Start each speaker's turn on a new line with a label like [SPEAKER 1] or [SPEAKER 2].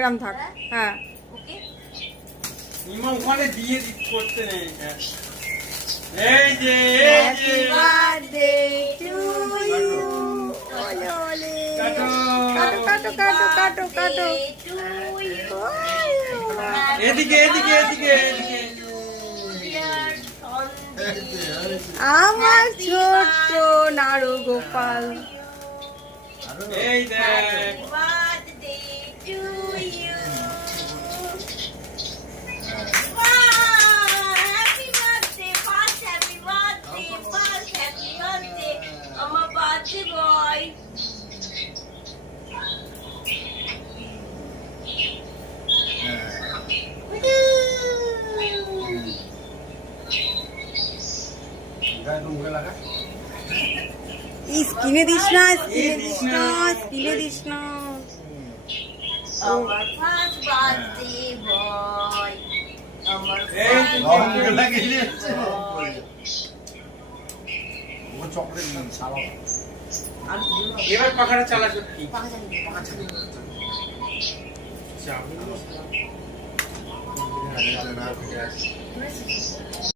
[SPEAKER 1] এরম থাক হ্যাঁ।
[SPEAKER 2] এদিকে এদিকে
[SPEAKER 1] আমার ছোট্ট নাড়ু গোপাল
[SPEAKER 2] এই দেখ।
[SPEAKER 3] বয়
[SPEAKER 1] স্কিনে দিস না স্কিনে দিস না স্কিনে দিস না
[SPEAKER 3] আমার ফার্স্ট বার্থডে বয় আমার
[SPEAKER 4] চকলেট সারা
[SPEAKER 2] এবার পাখাটা চালা কি?
[SPEAKER 3] পাখা